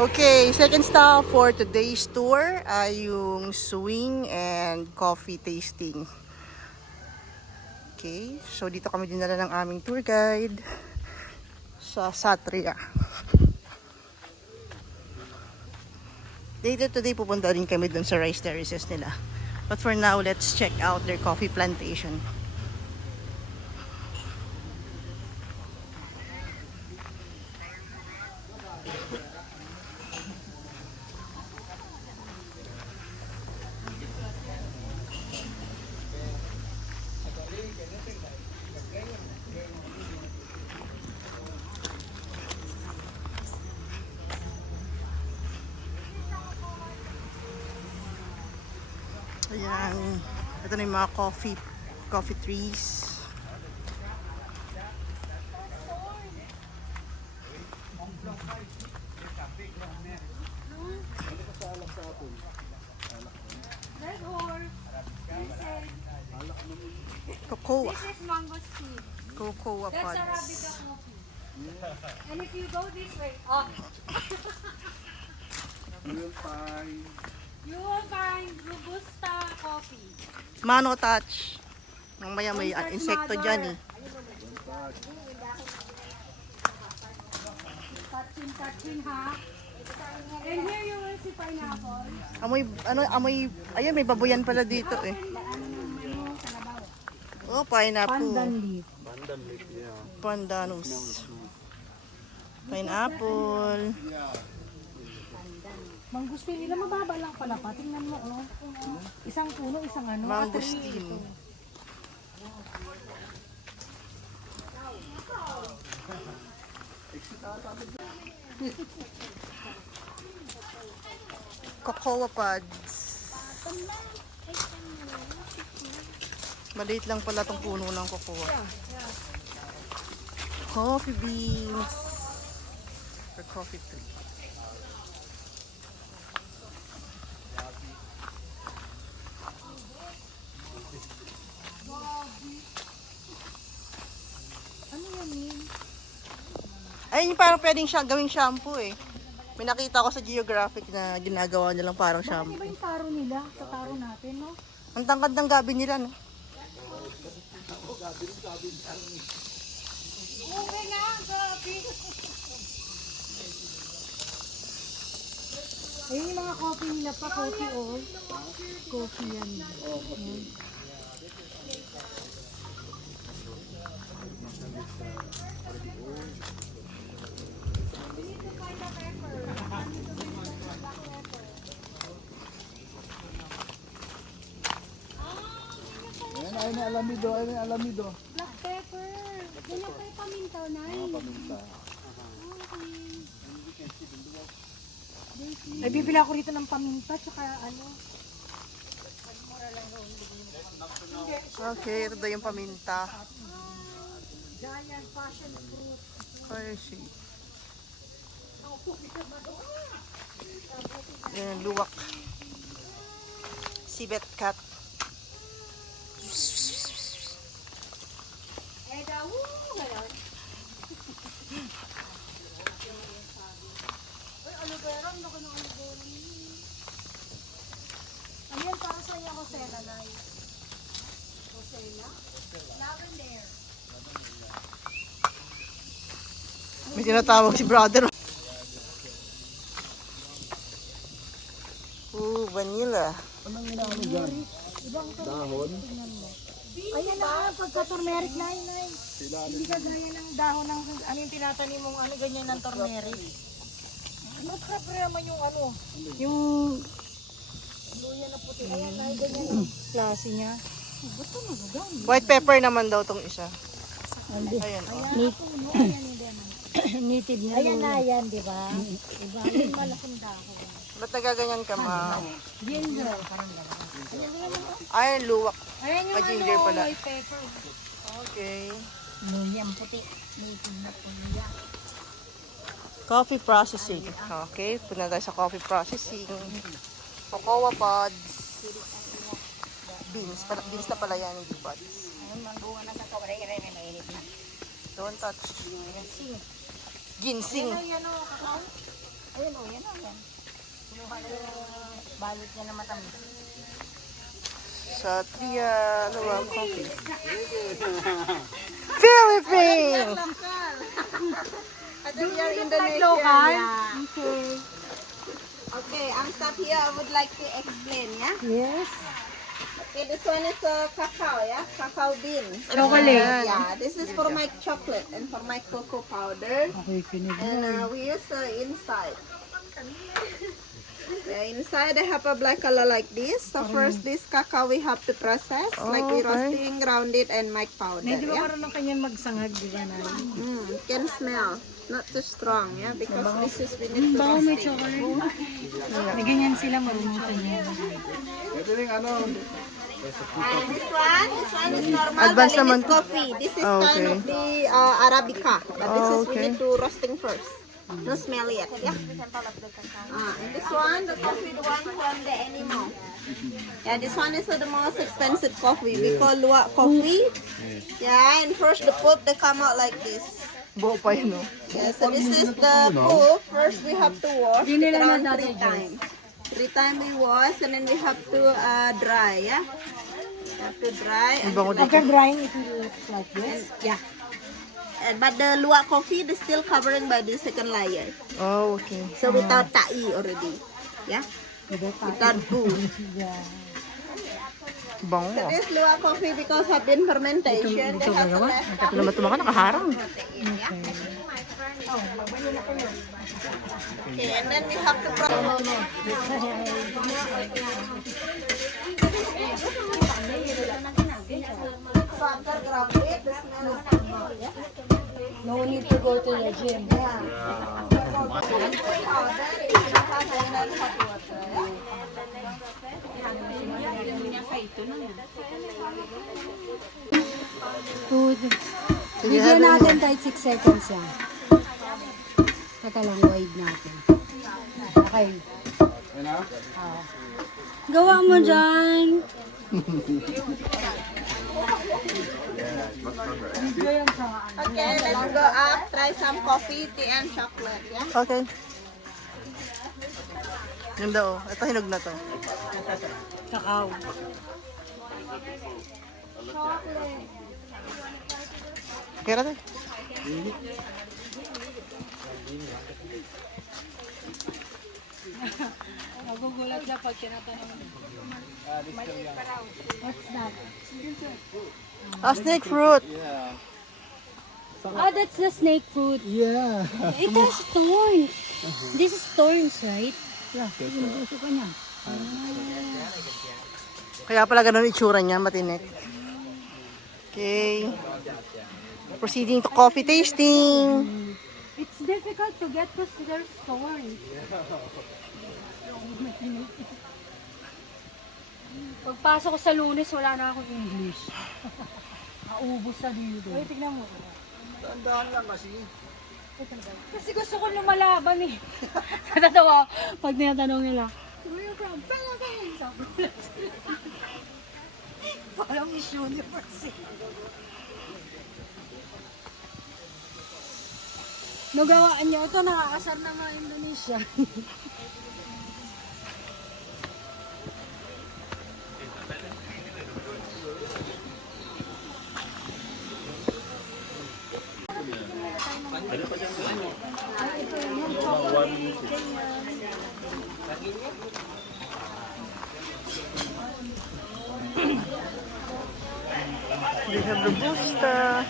Okay, second stop for today's tour ay yung swing and coffee tasting. Okay, so dito kami dinala ng aming tour guide sa Satria. Later today pupunta rin kami dun sa rice terraces nila. But for now, let's check out their coffee plantation. Ayan, ito na yung mga coffee trees. Red horse. Cocoa. This is mangosteen. Cocoa That's pods. Arabica coffee. And if you go this way, up. You will find Robusta coffee. Mano touch. Mamaya may insekto dyan eh. Touching ha. And here you will see pineapple. Amoy, ayan may baboyan pala dito eh. Oh, pineapple. Pandan leaf. Pandanus. Pineapple. Mangustin nila mababa lang pala pa. Tingnan mo oh. Isang puno, isang ano. Mangosteen. Cocoa pods. Maliit lang pala tong puno ng cocoa. Coffee beans. Or coffee tree. Ano yan yun? Ayun yung parang pwedeng gawing shampoo eh. May nakita ko sa Geographic na ginagawa nilang parang Bakit shampoo. iba yung taro nila sa taro natin, no? Ang tangkad ng gabi nila, no? Okay nga, gabi. Ayun yung mga coffee nila pa, coffee oh. Coffee yan. Ayan. Ayun yung alamido, ayun yung alamido. Black pepper. Ganyan pa yung paminta na Paminta. Ay, bibila ko rito ng paminta, tsaka ano. Okay, ito daw yung paminta. Giant passion fruit. I see. Ayan, luwak. Civet cat. Eh, daw, gano'n. Uy, alubera, ang laki ng alubera niya. Ayan, para sa iyo, Rosella, Nay. Rosella? Lavender. May tinatawag si brother. Ooh, vanilla. Anong ginamit dyan? Dahon? Ayan na, pagka-turmeric, Nay. Hindi ka gaya ng dahon ng, ano yung tinatanim mong ano, ganyan ng turmeric. Masarap rin naman yung ano, yung luya na puti. Ayan, Nay, ganyan yung klase niya. Ba't ito nagagang? White pepper naman daw tong isa. Ayan, oh. Native niya. Ayan na yan, di ba? Diba? Yung malaking dahon. Ba't nagaganyan ka, ma? Ginger. Ay, luwak. Ayan yung ginger ano, pala. white pepper. Okay. Luyang puti. Native na po luya. Coffee processing. Okay, punta tayo sa coffee processing. Cocoa pods. Beans. Beans na pala yan, hindi pods. Ayun, manggunga na sa kawaray. Mainit na. Don't touch. Ginseng. Ayan, ano, kakao? Ayan o, yan o, yan. Kinuha na yung balot niya na matamis. Satria Luwak Coffee. Philippines! I think you're Indonesian. Local? Yeah. Okay. Okay, I'm stop here. I would like to explain, yeah? Yes. Okay, this one is cacao, yeah? Cacao beans. Chocolate. Yeah, this is for my chocolate and for my cocoa powder. Okay, kinig And we use inside. Yeah, inside I have a black color like this. So first this cacao we have to process. Like we roasting, ground it, and make powder. Di ba Yeah? marunong kanyan magsangag, di ba, Nay? Can smell. Not too strong, yeah? Because this is we need to May roast it. chocolate. May ganyan sila marunong kanyan. Ito yung ano. And this one is normal Advance naman Balinese to. coffee. This is Oh, kind okay. of the Arabica. But this is we okay. need to roasting first. No smell yet, yeah? And this one, the coffee, the one from the animal. Yeah, this one is the most expensive coffee. We call luwak coffee. Yeah, and first the pulp, they come out like this. Buo pa yun, no? Yeah, so this is the pulp. First we have to wash it around 3 times. 3 times we wash and then we have to dry, yeah? We have to dry. And Bango dito. After drying, it will look like this. yeah. But the luwak coffee is still covering by the second layer. Oh, okay. So without tahi already. Yeah? Without boo. Yeah. Bango. So this luwak coffee because have been fermentation, they have a less Ito naman tumaka, nakaharang. okay, and then we have to process. So after ground it, the smell is normal, yeah? No need to go to the gym. Food. Sige, Bigyan habi mo. natin kahit 6 seconds yan. Teka lang, wide natin. Okay. Ayun na. Gawa mo dyan. Okay, let's go up, try some coffee, tea, and chocolate, yeah? Okay. Yung daw. Ito hinog na to. Kakao. Okay na to. Magugulat siya pag tinatanong. What's that? Ah, snake fruit. Oh, that's the snake fruit. Yeah. It has thorns. This is thorns, right? Yeah. Gusto ko niya. Kaya pala ganun itsura niya, matinik. Okay. Proceeding to coffee tasting. It's difficult to get because there's thorns. Pagpasok ko sa Lunes, wala na akong English. Naubos sa dito. Ay, tignan mo. Tandaan lang kasi. Kasi gusto ko lumalaban eh. Natatawa pag tinatanong nila, where you from? Philippines! Sabi ko lang sila. Parang Miss Universe eh. Nagawaan niyo ito, nakakasar na mga Indonesia. We have Robusta.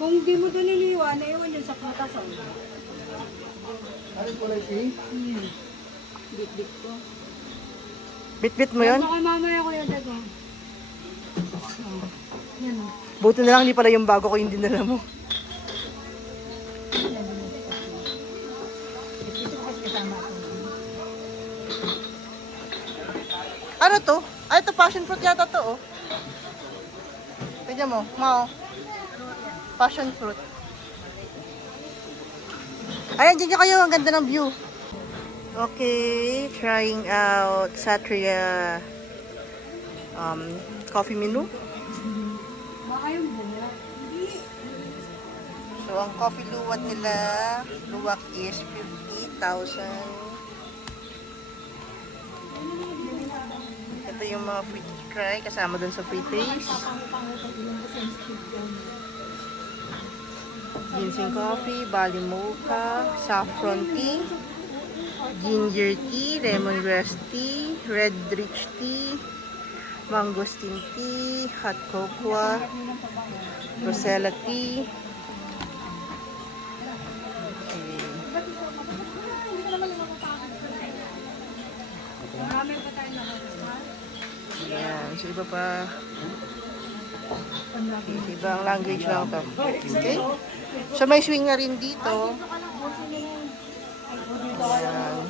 Kung di mo doon niliwan, naiwan yun sa putasan. Ano kulay pink? Bit-bit ko. Bit-bit mo yun? Baka mamaya ko yung dago. Yan o. Buti na lang hindi pala yung bago ko yung dinala mo. Ano to? Ay, ito passion fruit yata to, oh. Tignan mo, Mao. Passion fruit. Ayan, dyan kayo. Ang ganda ng view. Okay, trying out Satria coffee menu. Baka yung buo. So, ang coffee luwak nila, luwak is 50,000. Ito yung mga free to try, kasama dun sa free taste. Ginseng coffee, Bali mocha, saffron tea, ginger tea, lemongrass tea, red rich tea, mangosteen tea, hot cocoa, rosella tea. Ayan, so iba pa. Ibang language lang to. Okay? So may swing na rin dito. Ayan.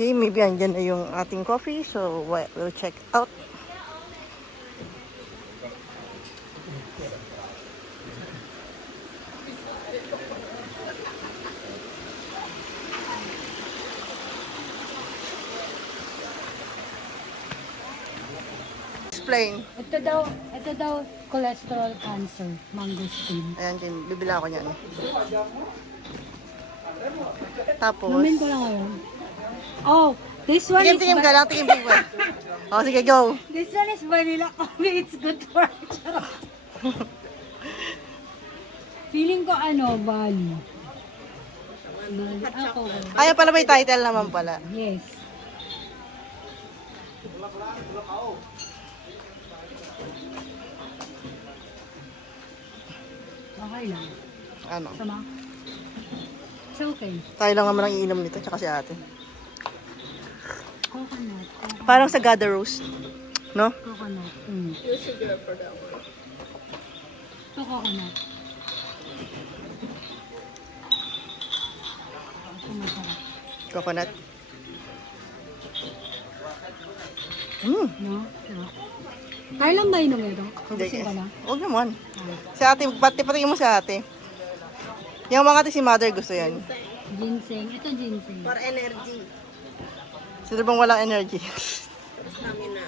Okay, maybe andyan na yung ating coffee. So, we'll check out. Explain. Ito daw, cholesterol cancer, mangosteen. Ayan, din, bibila ako niyan. Tapos, Namin ko lang ngayon. Oh, this one is tingin ka lang, tingin mo ba? O, sige, go. this one is vanilla coffee. It's good for charot. Feeling ko Bali. Bali. Ako. Ayan pala, may title naman pala. Yes. Okay lang. Ano? Sama? It's okay. Tayo lang naman ang iinom nito, tsaka si ate. Coconut. Parang sa Gada Roast. No? Coconut. Use sugar for that one. Ito coconut. Ito masarap. Coconut. No? Sarap. Kaya lang ba inom ito? Hindi. Gusto ka na? Huwag naman. Si ate, pati mo si ate. Yung mga ate si mother gusto yan. Ginseng. Ito ginseng. For energy. Sino bang walang energy? Stamina.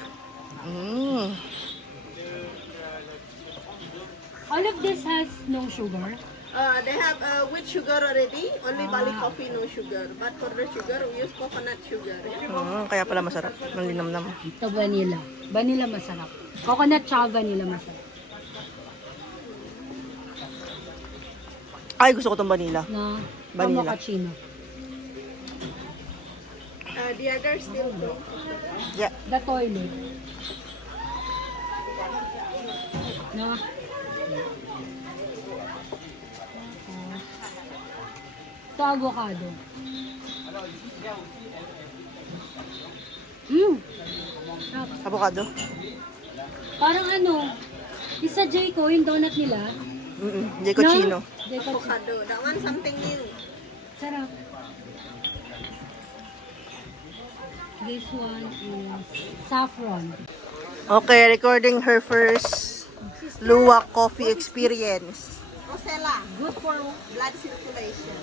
All of this has no sugar. They have with sugar already. Only Bali coffee, no sugar. But for the sugar, we use coconut sugar. Yeah? Kaya pala masarap. Nalinamnam. Ito vanilla. Vanilla masarap. Coconut tsaka vanilla masarap. Ay, gusto ko tong vanilla. Na Vanilla. mochaccino. The other still cold. Yeah. The toilet. Na. Ito avocado. Sarap. Avocado. Parang isa Jayco, yung donut nila. Jaycochino. Jayco. Avocado. That one something new. Sarap. This one is saffron. Okay, recording her first luwak coffee experience. Rosella. Good for blood circulation.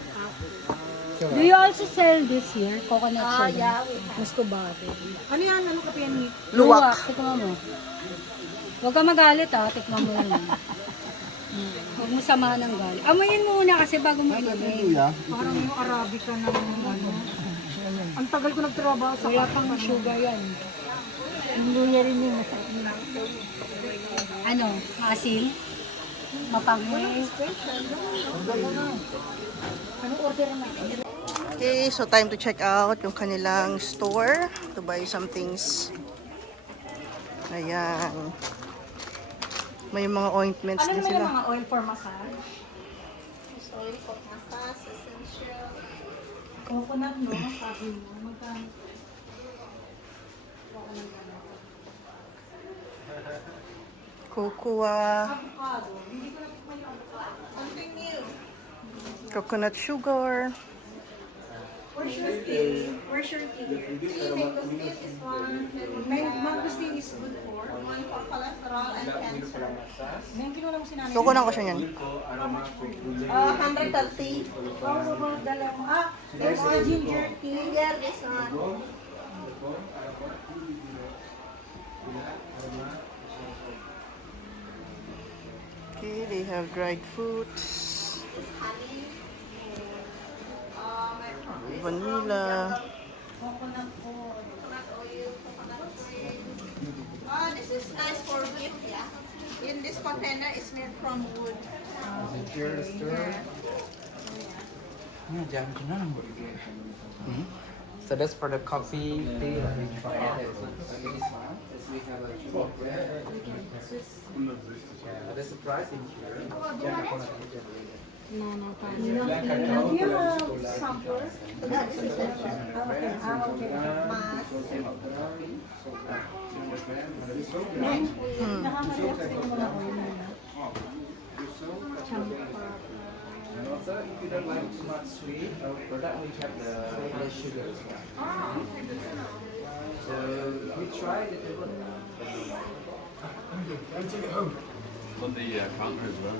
Do you also sell this here? Coconut sugar? Yeah. Muscovado. Ano yan? Ano kape yan? Luwak. Tikman mo. Huwag ka magalit tikman mo yan. Huwag mo samahan ng galit. Amoyin mo muna kasi bago mo inumin. Parang yung Arabica ng Ang tagal ko nagtrabaho sa wala pang sugar yan. Hindi niya rin yung asin? Mapangis? Anong order na? Okay, so time to check out yung kanilang store to buy some things. Ayan. May mga ointments din sila. Mga oil for massage? Oil for massage, essential. Coconut, no? Sabi mo. Magkano? Cocoa. Coconut sugar. Where's your tea? Where's your tea? Tea, mango stick is one. Mangosteen is good for. One for cholesterol and cancer. Ngayon kinuha mo sinanay. Kukunan ko siya niyan. 130. How about dalawa? There's a ginger tea. Ginger, this one. Okay, they have dried fruits. Honey. Vanilla. Coconut oil, coconut cream. This is nice for gift, yeah. In this container is made from wood. So that's for the coffee tea that we tried. We have a chocolate. Yeah, there's a price in here. Sample. That is essential. And also, if you don't like too much sweet, our product we have the less sugar as well. So we tried it. On the counter as well.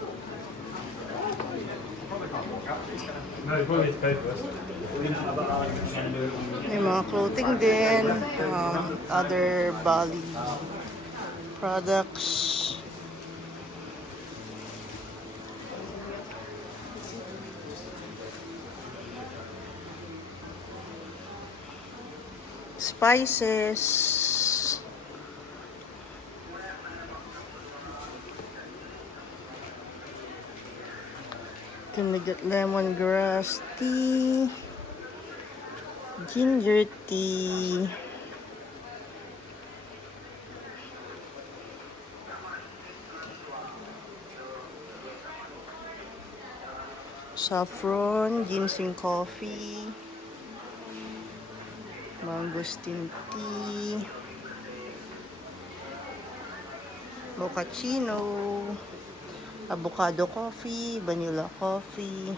May mga clothing din. Other Bali products. Spices. Can we get lemongrass tea, ginger tea, saffron, ginseng coffee, mangosteen tea, mochaccino, avocado coffee, vanilla coffee.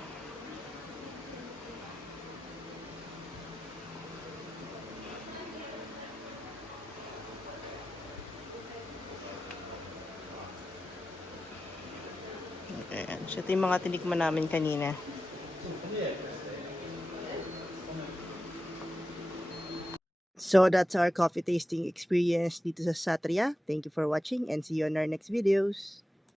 Ayan. So, ito yung mga tinikman namin kanina. So, that's our coffee tasting experience dito sa Satria. Thank you for watching and see you on our next videos.